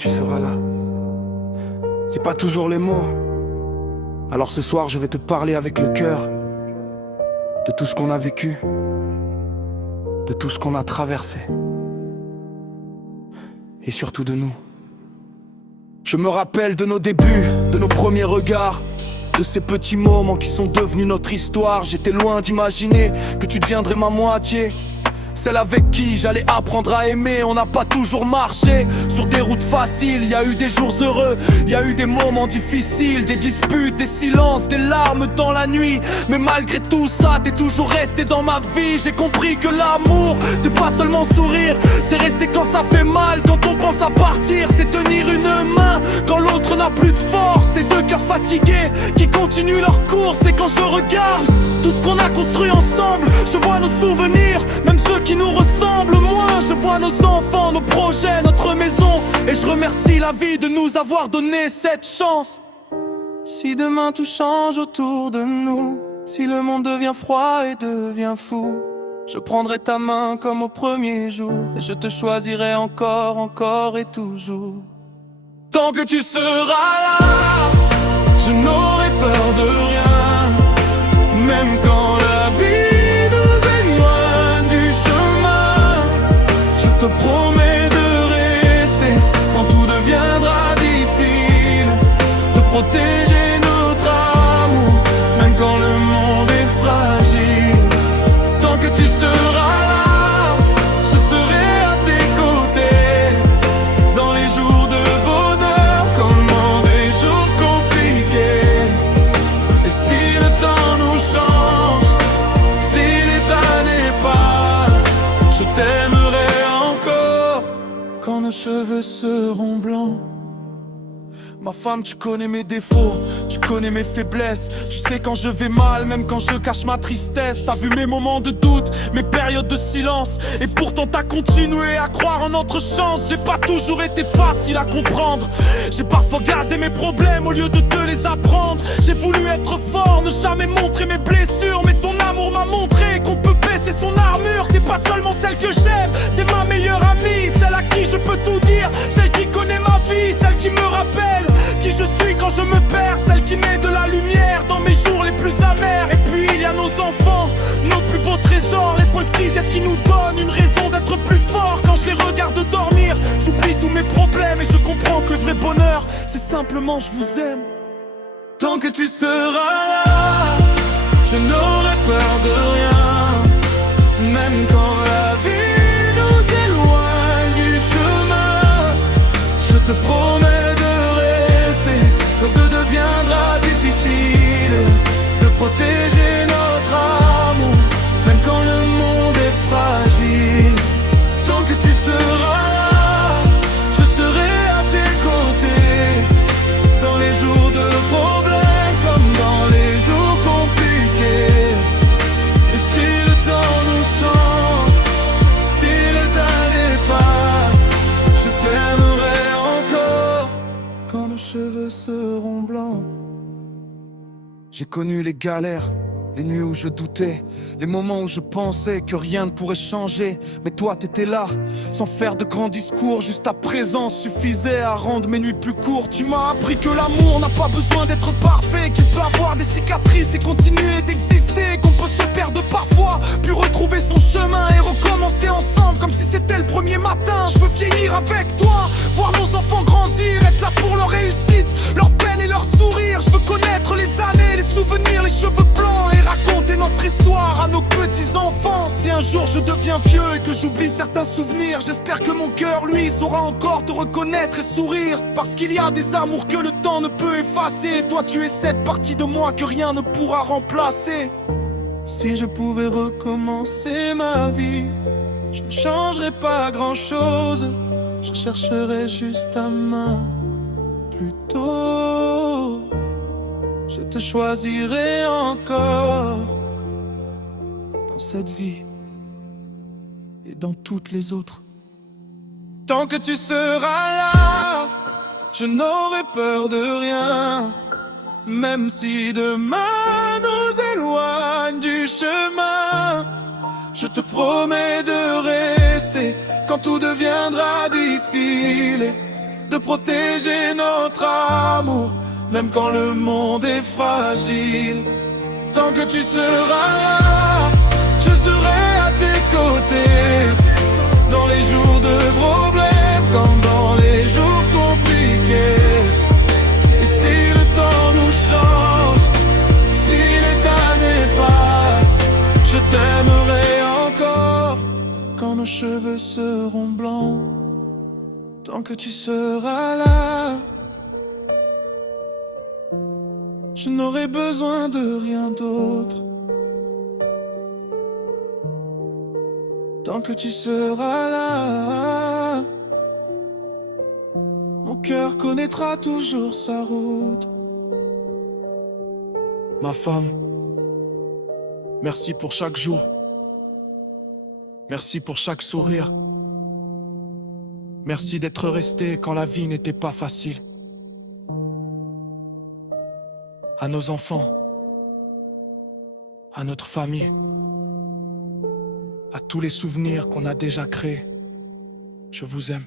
tu seras là. J'ai pas toujours les mots, alors ce soir je vais te parler avec le cœur. De tout ce qu'on a vécu, de tout ce qu'on a traversé, et surtout de nous. Je me rappelle de nos débuts, de nos premiers regards, de ces petits moments qui sont devenus notre histoire. J'étais loin d'imaginer que tu deviendrais ma moitié, celle avec qui j'allais apprendre à aimer. On n'a pas toujours marché sur des routes faciles. Y a eu des jours heureux, y a eu des moments difficiles, des disputes, des silences, des larmes dans la nuit. Mais malgré tout ça, t'es toujours resté dans ma vie. J'ai compris que l'amour, c'est pas seulement sourire, c'est rester quand ça fait mal, quand on pense à partir. C'est tenir une main quand l'autre n'a plus de force. C'est deux cœurs fatigués qui continuent leur course. Et quand je regarde tout ce qu'on a construit ensemble, je vois nos souvenirs, même ceux qui nous ressemblent moins. Je vois nos enfants, nos projets, notre maison, et je remercie la vie de nous avoir donné cette chance. Si demain tout change autour de nous, si le monde devient froid et devient fou, je prendrai ta main comme au premier jour, et je te choisirai encore, encore et toujours. Tant que tu seras là, je n'aurai peur de rien, même quand la vie nous éloigne du chemin. Je te promets de rester quand tout deviendra difficile, de protéger notre amour, même quand le monde est fragile. Tant que tu seras là, je serai à tes côtés, dans les jours de bonheur comme dans des jours compliqués. Et si le temps nous change, si les années passent, je t'aimerai encore quand nos cheveux seront blancs. Ma femme, tu connais mes défauts, tu connais mes faiblesses. Tu sais quand je vais mal, même quand je cache ma tristesse. T'as vu mes moments de doute, mes périodes de silence, et pourtant t'as continué à croire en notre chance. J'ai pas toujours été facile à comprendre, j'ai parfois gardé mes problèmes au lieu de te les apprendre. J'ai voulu être fort, ne jamais montrer mes blessures, mais ton amour m'a montré qu'on peut baisser son armure. T'es pas seulement celle que j'aime, t'es ma meilleure amie, celle à qui je peux tout dire, celle qui connaît ma vie, celle qui me rappelle qui je suis quand je me perds, celle qui met de la lumière dans mes jours les plus amers. Et puis il y a nos enfants, nos plus beaux trésors, les points de crisette qui nous donnent une raison d'être plus fort. Quand je les regarde dormir, j'oublie tous mes problèmes et je comprends que le vrai bonheur, c'est simplement je vous aime. Tant que tu seras là, je n'aurai peur de rien, même quand la vie nous éloigne du chemin. Je te promets quand tout deviendra difficile, de protéger notre amour, même quand le monde est fragile. Tant que tu seras là, je serai à tes côtés, dans les jours de problème comme dans les jours compliqués. Et si le temps nous change, si les années passent, je t'aimerai encore quand nos cheveux seront blancs. J'ai connu les galères, les nuits où je doutais, les moments où je pensais que rien ne pourrait changer. Mais toi t'étais là, sans faire de grands discours, juste ta présence suffisait à rendre mes nuits plus courtes. Tu m'as appris que l'amour n'a pas besoin d'être parfait, qu'il peut avoir des cicatrices et continuer d'exister, qu'on peut se perdre parfois, puis retrouver son chemin et recommencer ensemble comme si c'était le premier matin. Je veux vieillir avec toi, voir nos enfants grandir, être là pour leur réussite, leur peine et leur sourire. Je veux connaître les années, les souvenirs, les cheveux blancs, et raconter notre histoire à nos petits-enfants. Si un jour je deviens vieux et que j'oublie certains souvenirs, j'espère que mon cœur, lui, saura encore te reconnaître et sourire. Parce qu'il y a des amours que le temps ne peut effacer, et toi tu es cette partie de moi que rien ne pourra remplacer. Si je pouvais recommencer ma vie, je ne changerais pas grand-chose, je chercherais juste ta main plus tôt. Je te choisirai encore dans cette vie et dans toutes les autres. Tant que tu seras là, je n'aurai peur de rien, même si demain nous éloigne du chemin. Je te promets de rester quand tout deviendra difficile, de protéger notre amour, même quand le monde est fragile. Tant que tu seras là, je serai à tes côtés, dans les jours de problème comme dans les jours compliqués. Et si le temps nous change, si les années passent, je t'aimerai encore quand nos cheveux seront blancs. Tant que tu seras là, je n'aurai besoin de rien d'autre. Tant que tu seras là, mon cœur connaîtra toujours sa route. Ma femme, merci pour chaque jour. Merci pour chaque sourire. Merci d'être resté quand la vie n'était pas facile. À nos enfants, à notre famille, à tous les souvenirs qu'on a déjà créés, je vous aime.